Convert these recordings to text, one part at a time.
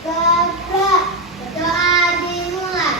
Berdoa dimulai.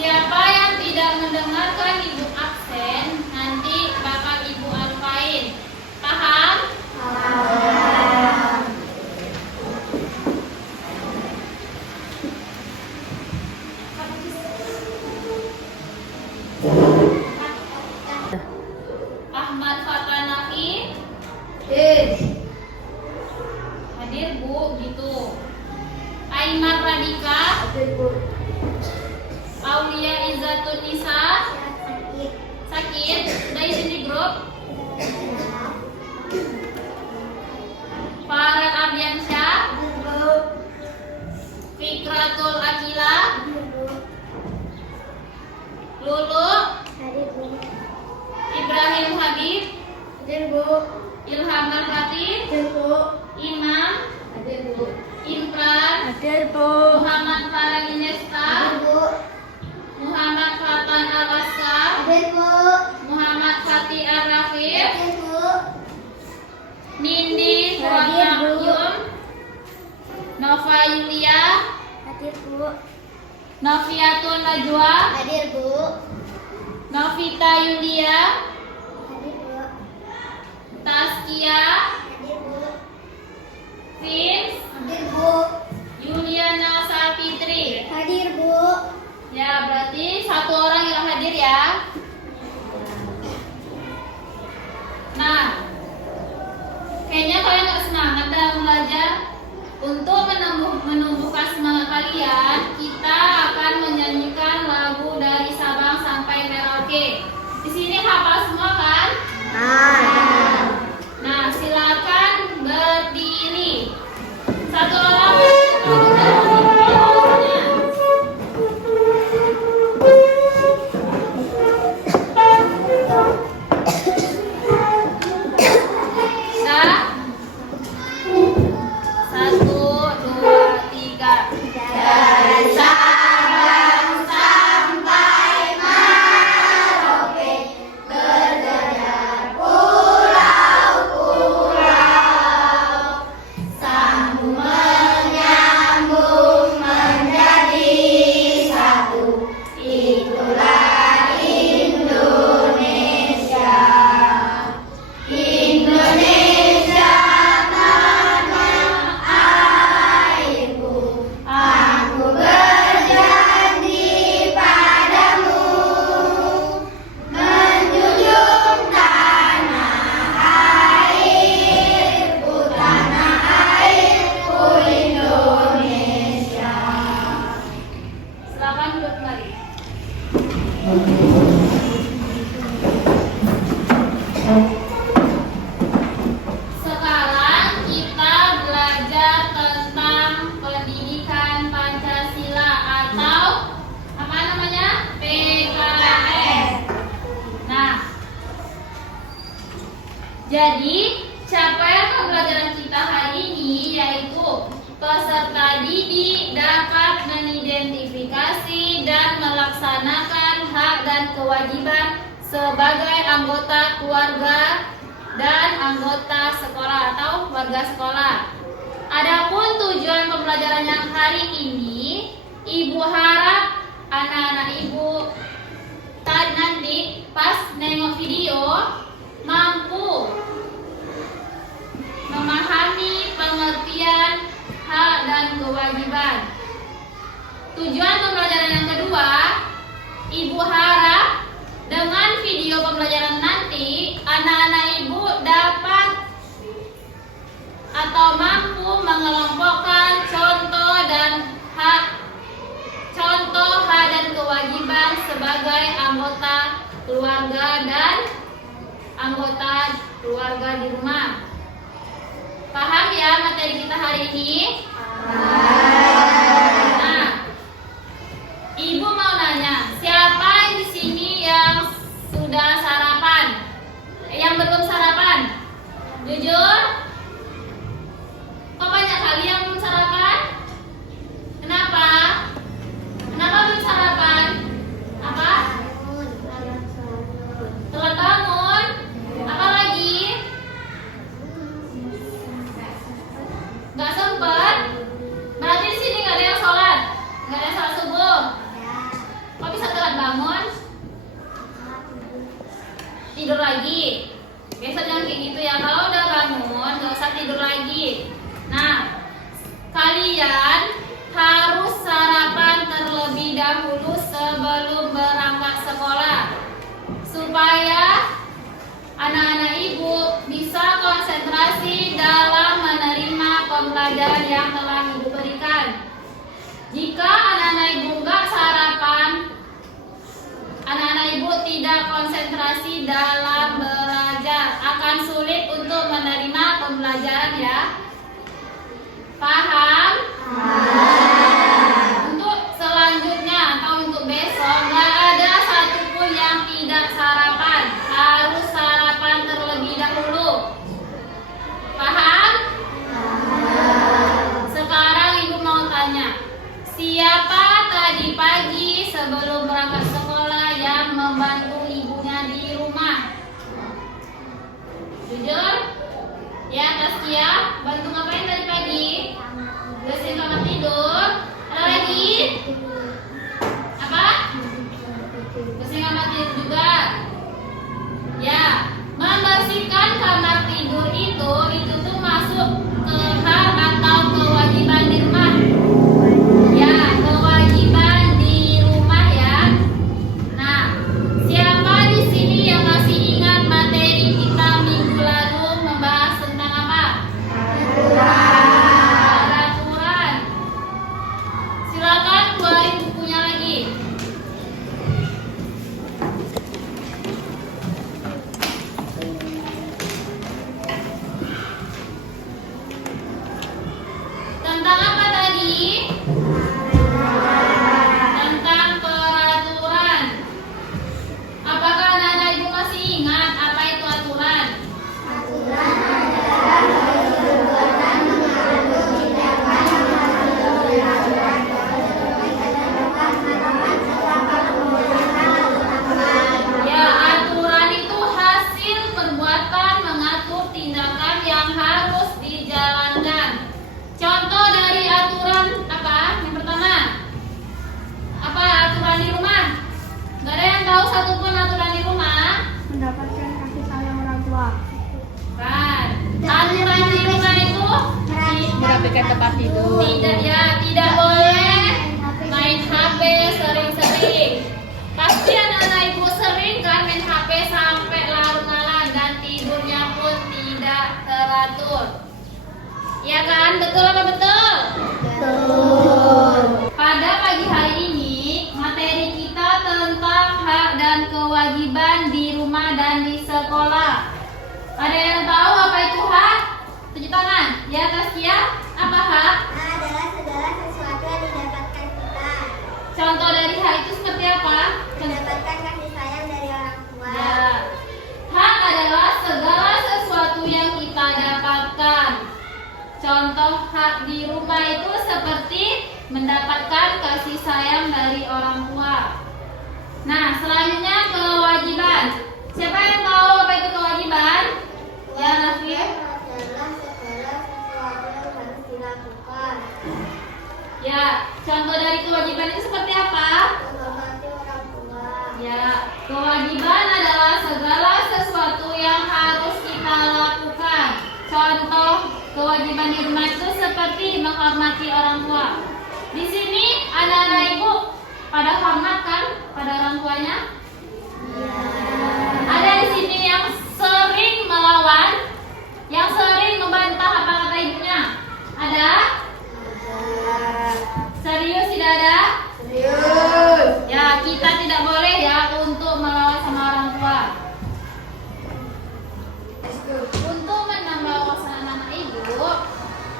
Siapa yang tidak mendengarkan ibu absen, nanti bakal ibu alfain. Paham? Paham. Ahmad Fatanafi hadir Bu, gitu. Aimar Radika, Aulia Izzatun Nisa sakit, sudah izin di grup. Farel Ardiansyah, Fikratul Akila, Lulu, Ibrahim Habib, Ilham Marfati, Imam, Imran, Muhammad Farah Inesta, Muhammad Fatan Al-Askar, Muhammad Fatih Ar-Rafif, Nindi Suwakayum, Nova Yulia, Noviatun Najwa, Novita Yulia, Taskia, Vince, Yuliana Safitri. Ya, berarti satu orang yang hadir ya. Nah, kayaknya kalian gak semangat dalam belajar. Untuk menumbuhkan semangat kalian, kita akan menyanyikan lagu dari Sabang sampai Merauke. Di sini hafal Jadi, capaian pembelajaran kita hari ini yaitu peserta didik dapat mengidentifikasi dan melaksanakan hak dan kewajiban sebagai anggota keluarga dan anggota sekolah atau warga sekolah. Adapun tujuan pembelajaran yang hari ini, Ibu harap anak-anak Ibu nanti pas nengok video mampu memahami pengertian hak dan kewajiban. Tujuan pembelajaran yang kedua, Ibu harap dengan video pembelajaran nanti anak-anak Ibu dapat atau mampu mengelompokkan contoh hak dan kewajiban sebagai anggota keluarga dan anggota keluarga di rumah. Paham ya materi kita hari ini? Nah, Ibu mau nanya, siapa di sini yang sudah sarapan? Yang belum sarapan? Jujur? Kok banyak kali yang belum sarapan? Kenapa? Kenapa belum sarapan? Apa? Telat bangun? Apa lagi? Gak sempet? Berarti di sini gak ada yang sholat? Gak ada yang sholat subuh? Kok bisa telat bangun? Tidur lagi? Besok jangan kayak gitu ya. Kalau udah bangun gak usah tidur lagi. Nah, kalian harus sarapan terlebih dahulu sebelum berangkat sekolah supaya anak-anak Ibu bisa konsentrasi dalam menerima pembelajaran yang telah Ibu berikan. Jika anak-anak Ibu nggak sarapan, anak-anak Ibu tidak konsentrasi dalam belajar, akan sulit untuk menerima pembelajaran ya. Paham? Untuk selanjutnya atau untuk besok nggak ada satupun yang tidak sarapan, harus sarapan terlebih dahulu. Paham? Sekarang Ibu mau tanya, siapa tadi pagi sebelum berangkat sekolah yang membantu ibunya di rumah? Jujur? Ya, Taskia, bantu ngapain tadi pagi? Bersihin kamar tidur. Ada lagi? Apa? Bersihin kamar tidur juga. Ya, membersihkan kamar tidur itu tuh masuk ke hak atau kewajiban di rumah. Ya, kewajiban di rumah ya. Nah, siapa di sini yang masih ingat materi kita minggu lalu membahas tentang apa? Peraturan. Silakan keluarin bukunya lagi. Tentang apa tadi? Tentang peraturan. Apakah anak-anak Ibu masih ingat apa itu aturan? Ya, aturan itu hasil perbuatan mengatur tindakan yang harus dijalankan. Contoh dari aturan apa? Yang pertama, apa aturan di rumah? Gak ada yang tahu satupun aturan di rumah? Mendapatkan kasih sayang orang tua. Kan? Aturan di rumah itu Merapikan tempat tidur. tidak boleh main HP sering-sering. Pasti anak-anak Ibu sering kan main HP sampai larut malam dan tidurnya pun tidak teratur. Ya kan? Betul apa betul? Betul. Pada pagi hari ini materi kita tentang hak dan kewajiban di rumah dan di sekolah. Ada yang tahu apa itu hak? Tunjuk tangan. Ya, Taskia, apa hak? Adalah segala sesuatu yang didapatkan kita. Contoh dari hak itu seperti apa? Mendapatkan kasih sayang dari orang tua. Ya. Hak adalah segala sesuatu hak di rumah itu seperti mendapatkan kasih sayang dari orang tua. Nah, selanjutnya kewajiban. Siapa yang tahu apa itu kewajiban? Ya, Raffi. Adalah segala sesuatu yang harus dilakukan. Ya, contoh dari kewajiban itu seperti apa? Menghormati orang tua. Ya, kewajiban adalah segala sesuatu yang harus kita lakukan. Contoh kewajiban di rumah itu seperti menghormati orang tua. Di sini anak-anak ibu pada hormat kan pada orang tuanya? Ada di sini yang sering melawan, yang sering membantah apa kata ibunya? Ada? Serius tidak ada? Serius. Ya, kita tidak boleh ya untuk melawan sama orang tua. Untuk menambah wawasan anak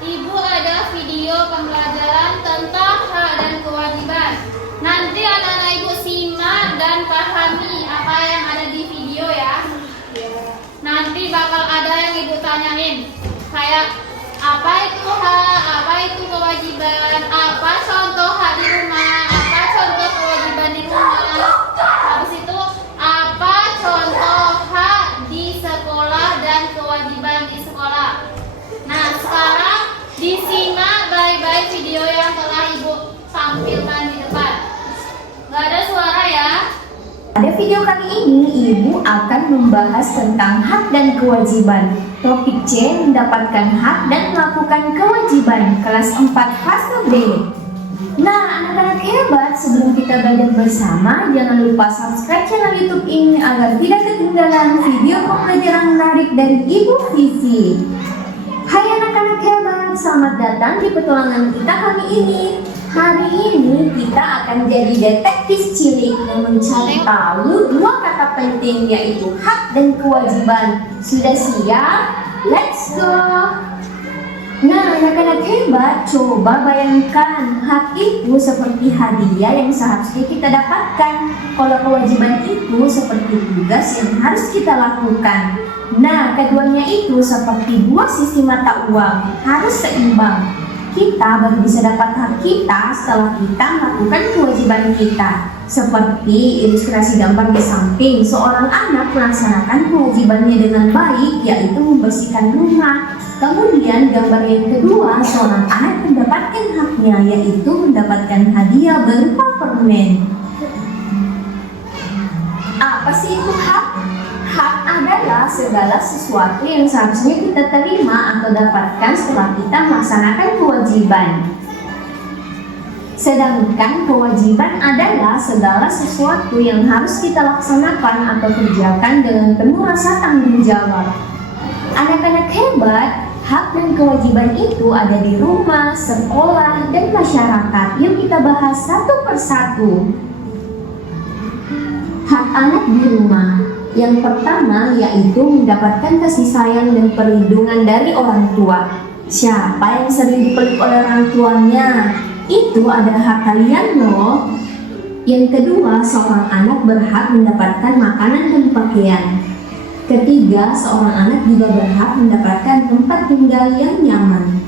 ibu ada video pembelajaran tentang hak dan kewajiban. Nanti anak-anak ibu simak dan pahami apa yang ada di video ya. Nanti bakal ada yang ibu tanyain, kayak apa itu hak, apa itu kewajiban, apa contoh hak di rumah, apa contoh kewajiban di rumah. Habis itu apa contoh hak di sekolah dan kewajiban di sekolah. Nah, sekarang disimak baik-baik video yang telah ibu tampilkan di depan. Gak ada suara ya. Pada video kali ini, Ibu akan membahas tentang hak dan kewajiban. Topik C, mendapatkan hak dan melakukan kewajiban, kelas 4 fase D. Nah, anak-anak hebat, sebelum kita belajar bersama, jangan lupa subscribe channel YouTube ini agar tidak ketinggalan video pembelajaran menarik dari Ibu Vivi. Hai anak-anak hebat, selamat datang di petualangan kita kali ini. Hari ini kita akan jadi detektif cilik yang mencari tahu dua kata penting, yaitu hak dan kewajiban. Sudah siap? Let's go! Nah, anak-anak hebat, coba bayangkan hak itu seperti hadiah yang seharusnya kita dapatkan. Kalau kewajiban itu seperti tugas yang harus kita lakukan. Nah, keduanya itu seperti dua sisi mata uang, harus seimbang. Kita baru bisa dapat hak kita setelah kita melakukan kewajiban kita. Seperti ilustrasi gambar di samping, seorang anak melaksanakan kewajibannya dengan baik, yaitu membersihkan rumah. Kemudian gambar yang kedua, seorang anak mendapatkan haknya, yaitu mendapatkan hadiah berupa permen. Apa sih itu hak? Hak adalah segala sesuatu yang seharusnya kita terima atau dapatkan setelah kita melaksanakan kewajiban. Sedangkan kewajiban adalah segala sesuatu yang harus kita laksanakan atau kerjakan dengan penuh rasa tanggung jawab. Anak-anak hebat, hak dan kewajiban itu ada di rumah, sekolah, dan masyarakat. Yuk kita bahas satu persatu. Hak anak di rumah. Yang pertama yaitu mendapatkan kasih sayang dan perlindungan dari orang tua. Siapa yang sering dipeluk oleh orang tuanya? Itu ada hak kalian loh. Yang kedua, seorang anak berhak mendapatkan makanan dan pakaian. Ketiga, seorang anak juga berhak mendapatkan tempat tinggal yang nyaman.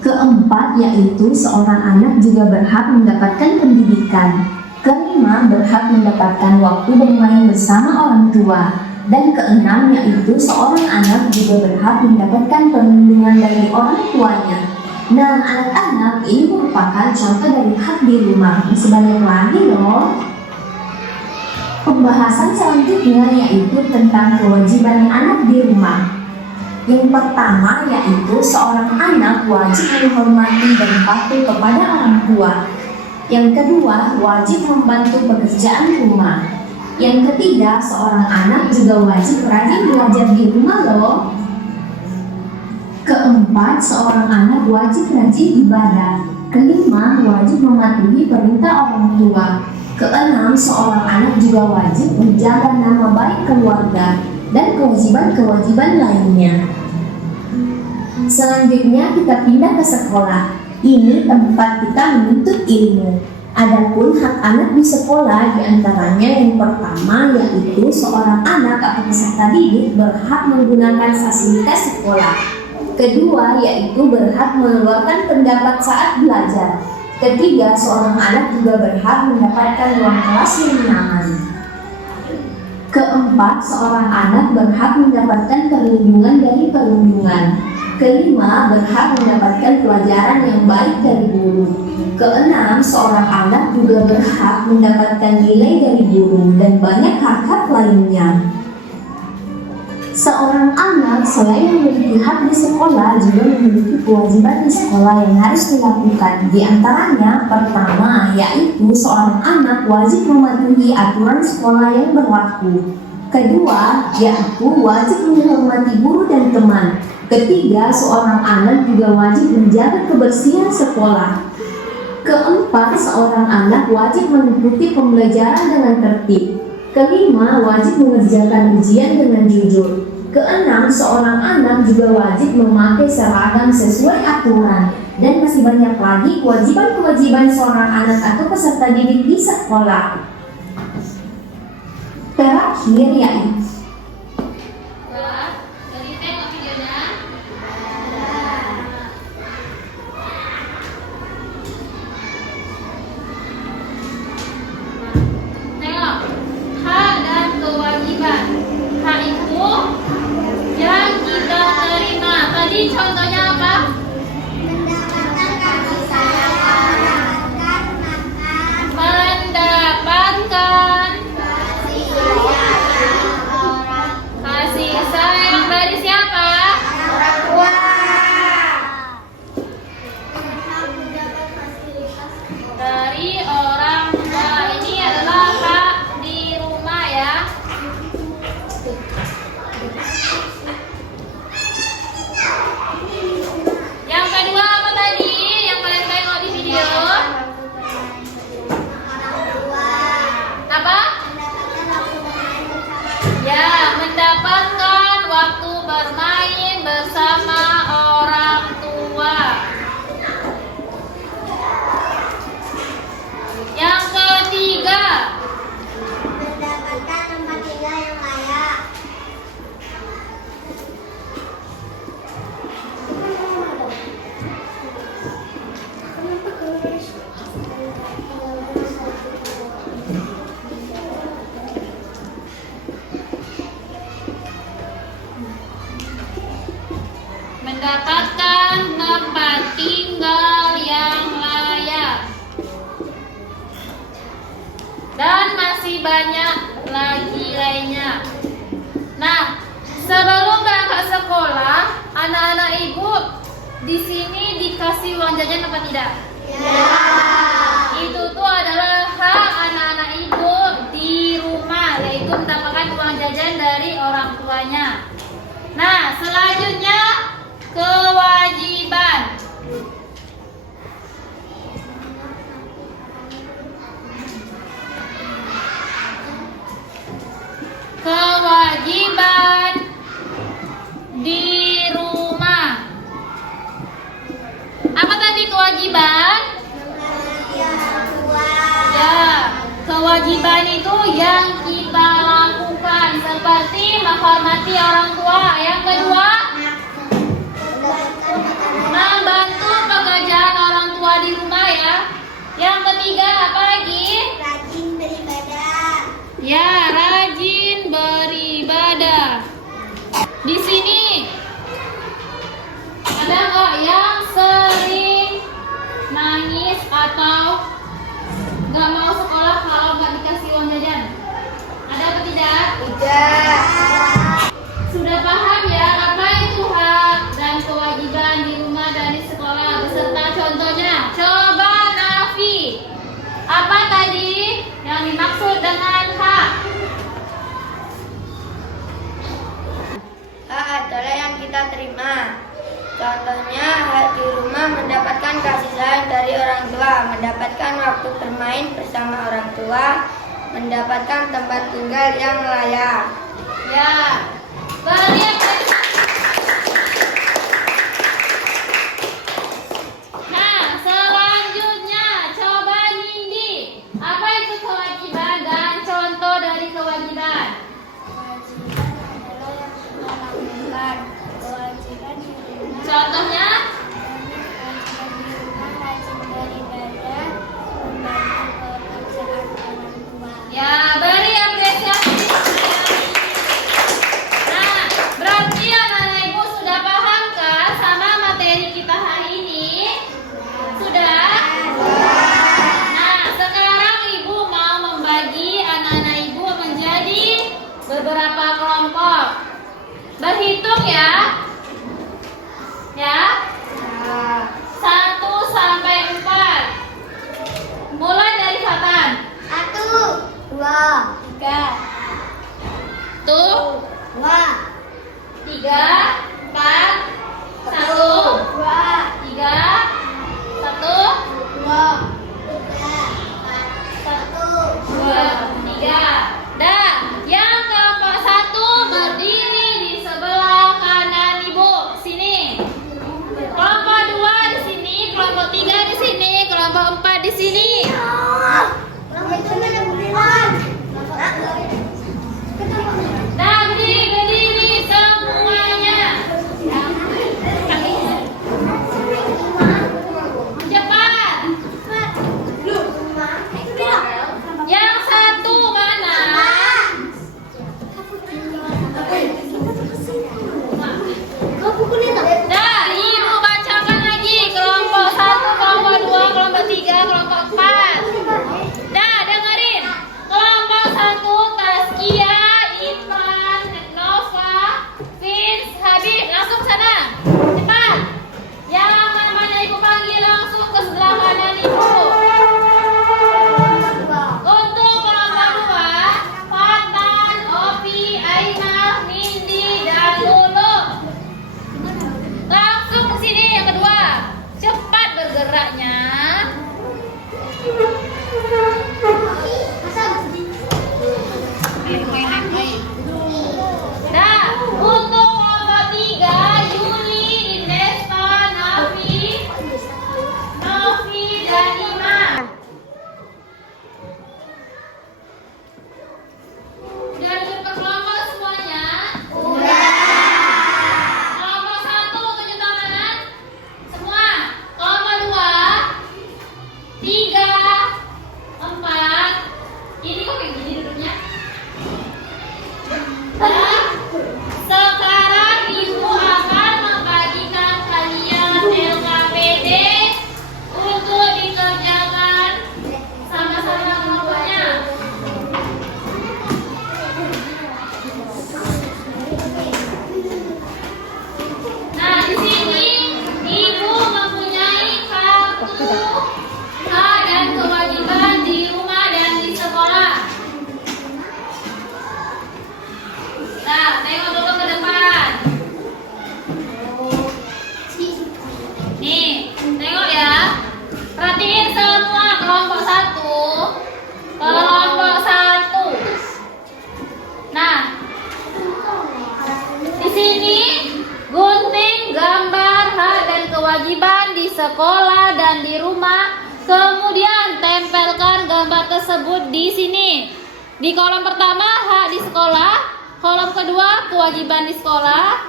Keempat yaitu seorang anak juga berhak mendapatkan pendidikan. Kelima, berhak mendapatkan waktu bermain bersama orang tua. Dan keenam, yaitu seorang anak juga berhak mendapatkan perlindungan dari orang tuanya. Nah, anak-anak, ini merupakan contoh dari hak di rumah. Masih banyak lagi loh. Pembahasan selanjutnya yaitu tentang kewajiban anak di rumah. Yang pertama yaitu seorang anak wajib menghormati dan patuh kepada orang tua. Yang kedua, wajib membantu pekerjaan rumah. Yang ketiga, seorang anak juga wajib rajin belajar di rumah loh. Keempat, seorang anak wajib rajin ibadah. Kelima, wajib mematuhi perintah orang tua. Keenam, seorang anak juga wajib menjaga nama baik keluarga dan kewajiban-kewajiban lainnya. Selanjutnya kita pindah ke sekolah. Ini tempat kita menuntut ilmu. Adapun hak anak di sekolah diantaranya yang pertama yaitu seorang anak atau peserta didik berhak menggunakan fasilitas sekolah. Kedua, yaitu berhak mengeluarkan pendapat saat belajar. Ketiga, seorang anak juga berhak mendapatkan ruang kelas yang nyaman. Keempat, seorang anak berhak mendapatkan perlindungan dari perundungan. Kelima, berhak mendapatkan pelajaran yang baik dari guru. Keenam, seorang anak juga berhak mendapatkan nilai dari guru dan banyak hak-hak lainnya. Seorang anak selain memiliki hak di sekolah juga memiliki kewajiban di sekolah yang harus dilakukan. Di antaranya, pertama, yaitu seorang anak wajib mematuhi aturan sekolah yang berlaku. Kedua, yaitu wajib menghormati guru dan teman. Ketiga, seorang anak juga wajib menjaga kebersihan sekolah. Keempat, seorang anak wajib mengikuti pembelajaran dengan tertib. Kelima, wajib mengerjakan ujian dengan jujur. Keenam, seorang anak juga wajib memakai seragam sesuai aturan. Dan masih banyak lagi kewajiban-kewajiban seorang anak atau peserta didik di sekolah. Terakhir yaitu Jadi tengok videonya. Tengok hak dan kewajiban. Hak itu yang kita terima. Tadi contohnya apa? Mendapatkan kasih sayang, mendapatkan makan, Mendapatkan kasih sayang orang kasih sayang dari siapa? tua. Berhak mendapat fasilitas Dari orang tua. Ini adalah hak di rumah ya. Yang kedua apa tadi? Yang kalian tengok di video. orang tua. Apa? Mendapatkan waktu bermain bersama Ya, mendapatkan waktu bermain bersama orang tua. Yang ketiga, mendapatkan tempat tinggal yang layak. mendapatkan tempat tinggal yang layak. Dan masih banyak lagi lainnya. Nah, sebelum berangkat sekolah, anak-anak ibu di sini dikasih uang jajan apa tidak? Itu tuh adalah hak anak-anak ibu di rumah, yaitu mendapatkan uang jajan dari orang tuanya. Nah, selanjutnya kewajiban. Kewajiban di rumah. Apa tadi kewajiban? Menghargai orang tua. Ya, kewajiban itu yang kita lakukan seperti menghormati orang tua. Yang kedua, Mendapatkan makanan membantu pekerjaan orang tua di rumah ya. Yang ketiga apa lagi? rajin beribadah. Ya, rajin beribadah. Di sini ada nggak yang sering nangis atau nggak mau sekolah kalau nggak dikasih uang jajan? Ada apa tidak? Tidak. Sudah paham ya apa itu hak dan kewajiban di rumah dan di sekolah beserta contohnya? Coba Nafi, apa tadi yang dimaksud dengan hak? Hak adalah yang kita terima. Contohnya, hak di rumah mendapatkan kasih sayang dari orang tua, mendapatkan waktu bermain bersama orang tua, mendapatkan tempat tinggal yang layak. Ya, berikan. Nah, selanjutnya coba Nindi, apa itu kewajiban dan contoh dari kewajiban? Kewajiban adalah yang kita lakukan. Kewajiban 3, 4, 1, 3, 1, 2, 3. Dah, yang kelompok 1 berdiri di sebelah kanan ibu. Sini. Kelompok 2 di sini, kelompok 3 di sini, kelompok 4 di sini. Dah, berdiri semuanya. Cepat. Yang satu mana? Dah, ibu bacakan lagi. Kelompok 1, kelompok 2, kelompok 3, kelompok 4. Dah, dengerin. Kelompok 1, Taskia, Ivan, Nova, Vince, Habib. Langsung sana. Cepat. Yang namanya ibu panggil langsung ke sebelah kanan ibu. Untuk kelompok 2, Fatan, Opi, Aina, Mindy, dan Lulu. Langsung ke sini yang kedua. Cepat bergeraknya. Dah, untuk kelompok 3, Yuli, Inesta, Nafi, Novi, dan Ima. Sudah dapat kelompok semuanya? Kelompok 1 tunjuk tangan. Semua. Kelompok 2, 3, 4. Ini kok kayak gini duduknya? Dah. Sekarang ibu akan membagikan kalian LKPD untuk dikerjakan sama-sama kelompoknya. Nah, di sini ibu mempunyai kartu hak dan kewajiban di rumah dan di sekolah. Nah, tengok dulu ke depan. Nih, tengok ya. Perhatiin semua kelompok 1. Kelompok 1. Nah, di sini gunting gambar hak dan kewajiban di sekolah dan di rumah. Kemudian tempelkan gambar tersebut di sini. Di kolom pertama hak di sekolah, kolom kedua kewajiban di sekolah,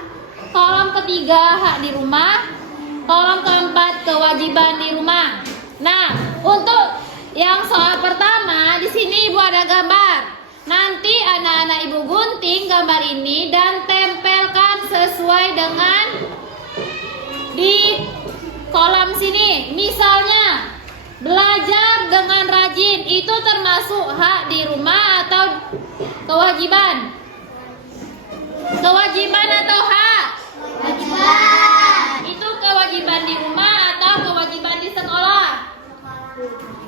kolom ketiga hak di rumah, kolom keempat kewajiban di rumah. Nah, untuk yang soal pertama di sini ibu ada gambar. Nanti anak-anak ibu gunting gambar ini dan tempelkan sesuai dengan di kolom sini. Misalnya belajar dengan rajin itu termasuk hak di rumah atau kewajiban? Kewajiban atau hak? Kewajiban. Itu kewajiban di rumah atau kewajiban di sekolah?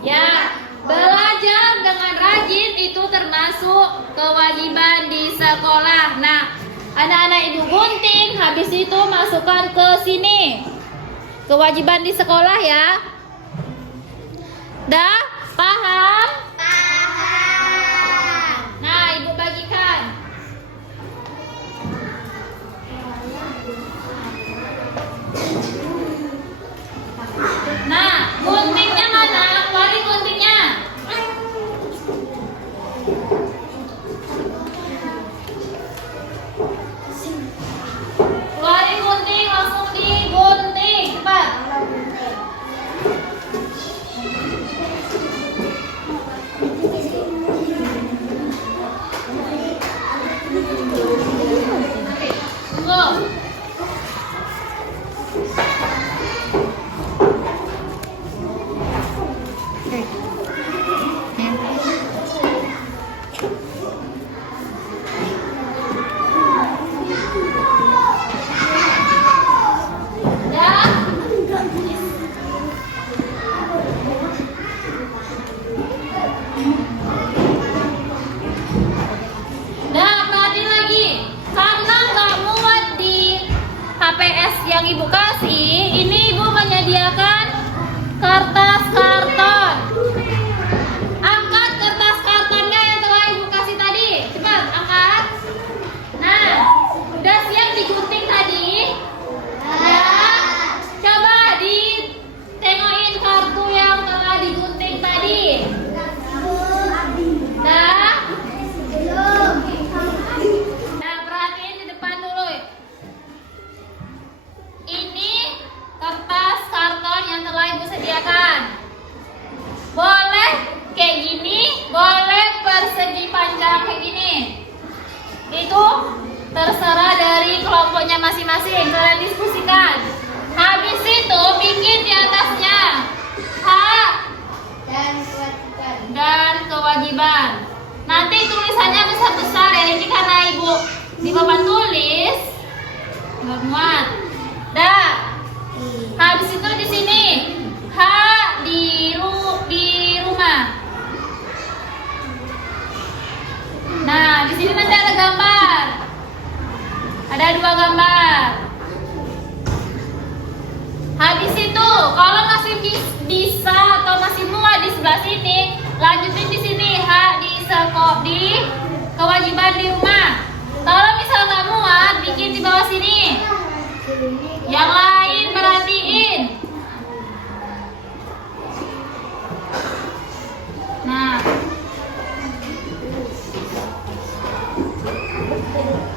Ya, belajar dengan rajin itu termasuk kewajiban di sekolah. Nah, anak-anak ibu gunting habis itu masukkan ke sini. Kewajiban di sekolah ya. Dah paham? Paham. Nah, ibu bagikan. Nah, guntingnya mana? Keluarin guntingnya. Keluarin gunting, langsung digunting. Cepat. yang Ibu kasih, ini Ibu menyediakan kertas karton. Angkat kertas kartonnya yang telah Ibu kasih tadi. Cepat, angkat. Nah, udah siap digunting tadi? Ya. Coba ditengokin kartu yang telah digunting tadi. Dah. Nah, perhatiin di depan dulu. Ini kertas karton yang telah Ibu sediakan. Boleh kayak gini, boleh persegi panjang kayak gini. Itu terserah dari kelompoknya masing-masing. Kalian diskusikan. Habis itu bikin di atasnya hak dan kewajiban. Nanti tulisannya besar-besar ya. Ini karena Ibu di papan tulis nggak muat. Dah. Habis itu di sini hak di rumah. Nah, di sini nanti ada gambar. Ada 2 gambar. Habis itu, kalau masih bisa atau masih muat di sebelah sini, lanjutin di sini hak di kewajiban di rumah. Kalau misal nggak muat, bikin di bawah sini. Yang lain perhatiin. Nah,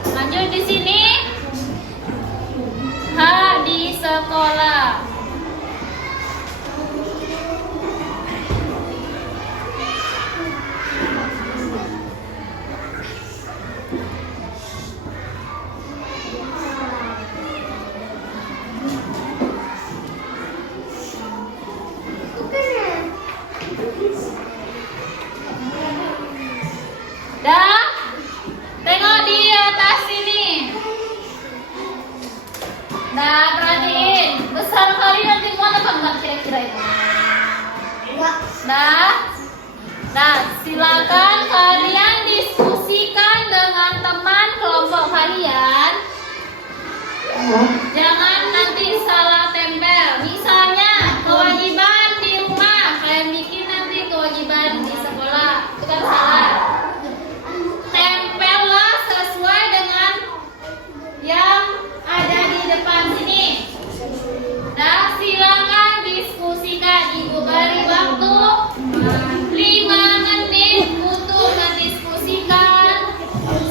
lanjut di sini hak di sekolah. Dah, tengok di atas sini. Nah, perhatiin. Besar kali nanti muat apa enggak kira-kira itu? Nah, silakan kalian diskusikan dengan teman kelompok kalian. Jangan nanti salah tempel. Misalnya kewajiban di rumah, kalian bikin nanti kewajiban di sekolah. Itu kan salah. Tempellah sesuai dengan yang ada di depan sini. Nah, silakan diskusikan. Ibu beri waktu 5 menit untuk mendiskusikan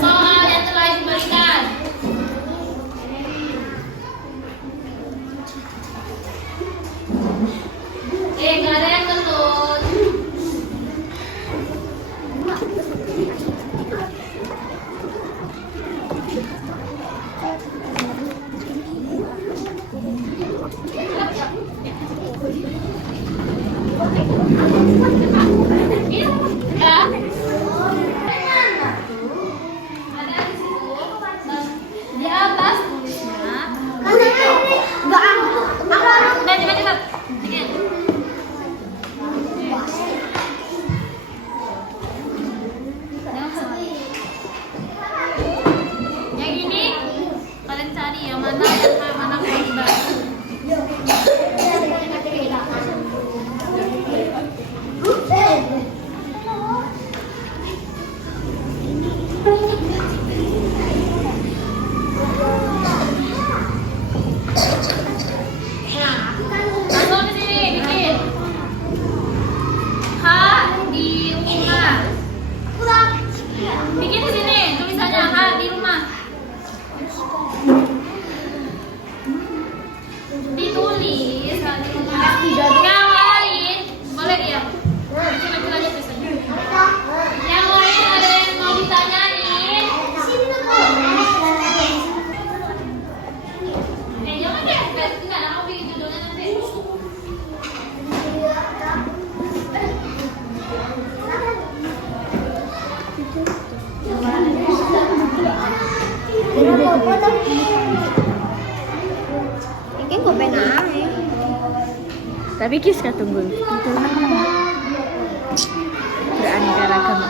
soal yang telah diberikan. Nggak ada yang kentut. Ada di situ. Di atas tulisnya. Cepat. Dikit. Yang ini kalian cari yang mana kewajiban. Langsung di sini bikin hak di rumah. Bikin di sini tulisannya hak di rumah. Ditulis hak di rumah. Yang lain boleh ya. Coba aja tulisannya. Yang lain ada yang mau ditanyain? Jangan deh, nggak ada mau bikin judulnya nanti. Ini gue pengen. Tapi kis ka tunggu. Beraneka ragam.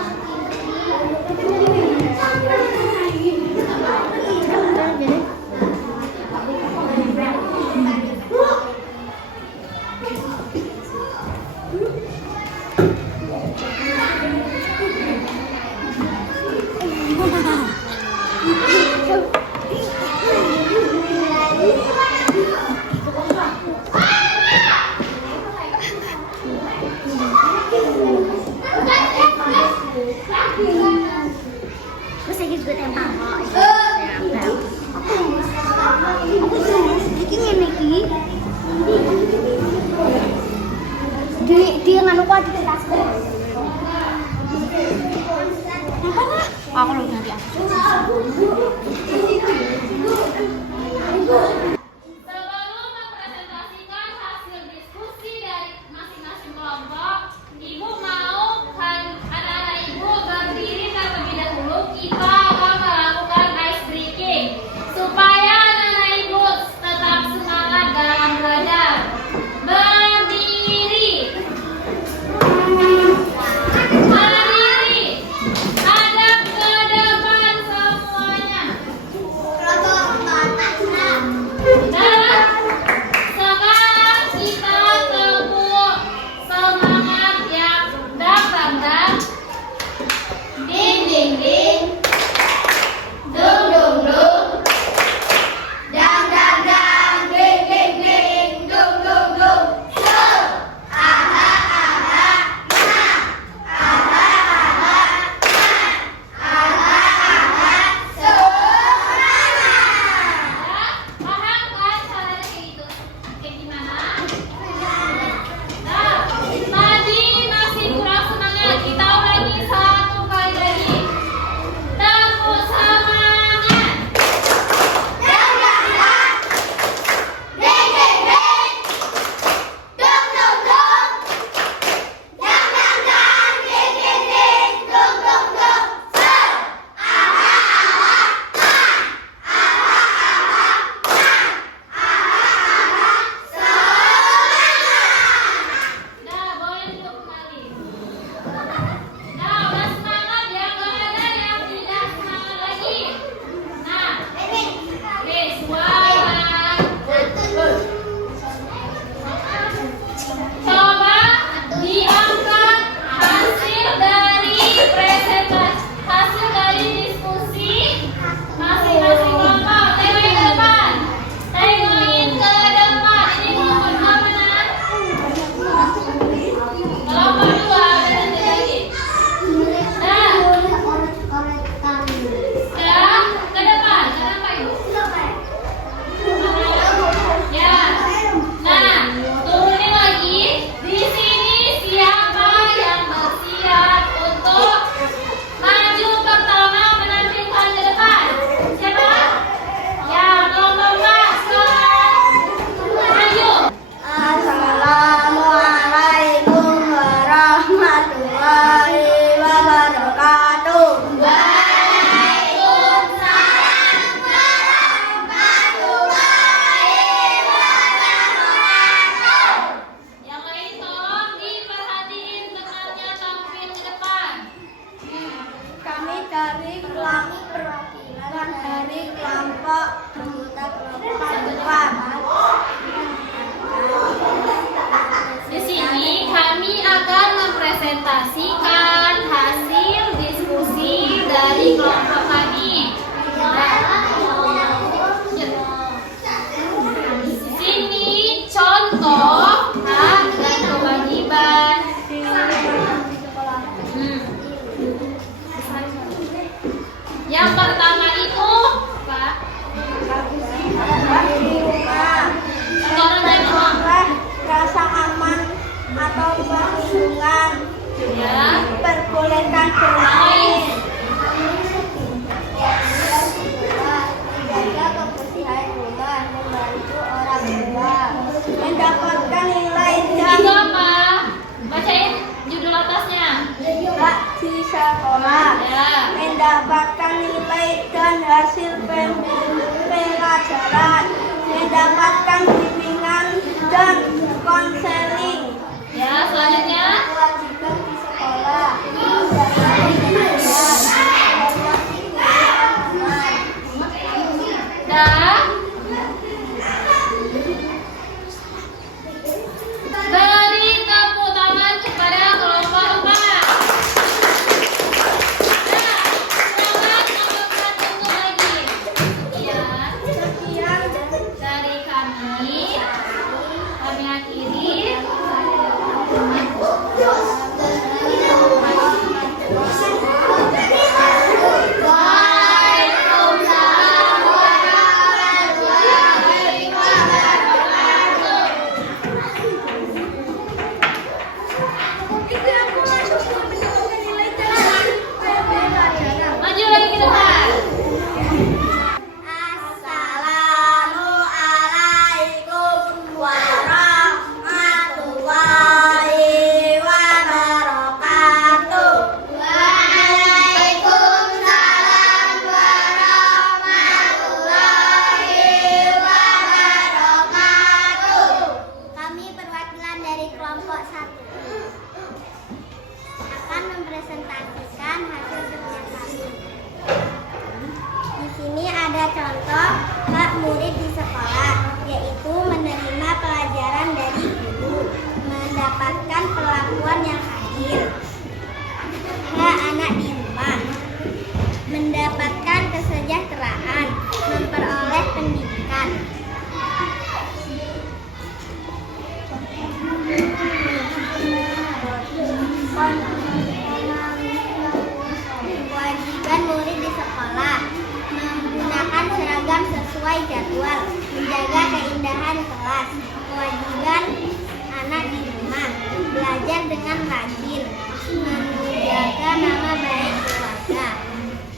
dengan rajin, menjaga nama baik keluarga.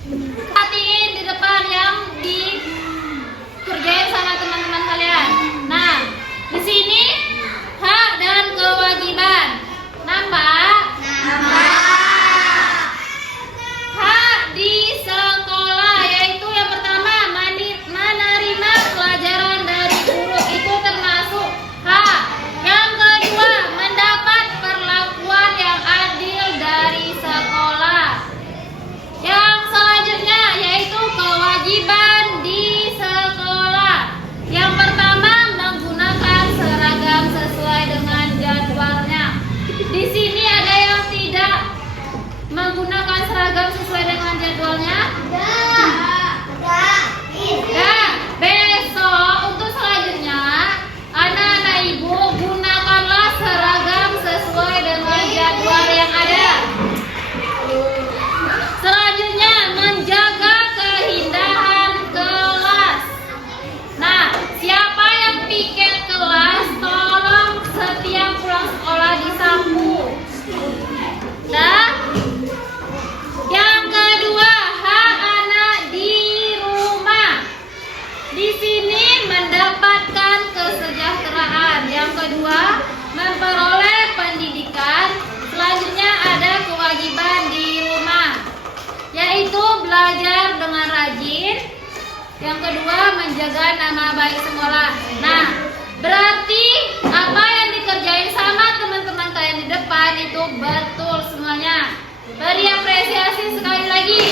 Perhatiin di depan yang dikerjain sama teman-teman kalian. Nah, di sini hak dan kewajiban. Nampak? Hak di sekolah yaitu yang pertama menerima pelajaran dari guru, itu termasuk hak. Yang kedua, mendapat perlakuan yang adil dari sekolah. Yang selanjutnya yaitu kewajiban di sekolah. Yang pertama, menggunakan seragam sesuai dengan jadwalnya. Di sini ada yang tidak menggunakan seragam sesuai dengan jadwalnya? Nah, besok untuk selanjutnya, anak-anak ibu gunakanlah seragam sesuai dengan jadwal yang ada. Selanjutnya, menjaga keindahan kelas. Nah, siapa yang piket kelas, tolong setiap pulang sekolah disapu. Nah, yang kedua, hak anak di rumah. Di sini mendapatkan kesejahteraan. Yang kedua, memperoleh pendidikan. Selanjutnya ada kewajiban di rumah, yaitu belajar dengan rajin. Yang kedua, menjaga nama baik sekolah. Nah, berarti apa yang dikerjain sama teman-teman kalian di depan itu betul semuanya. Beri apresiasi sekali lagi.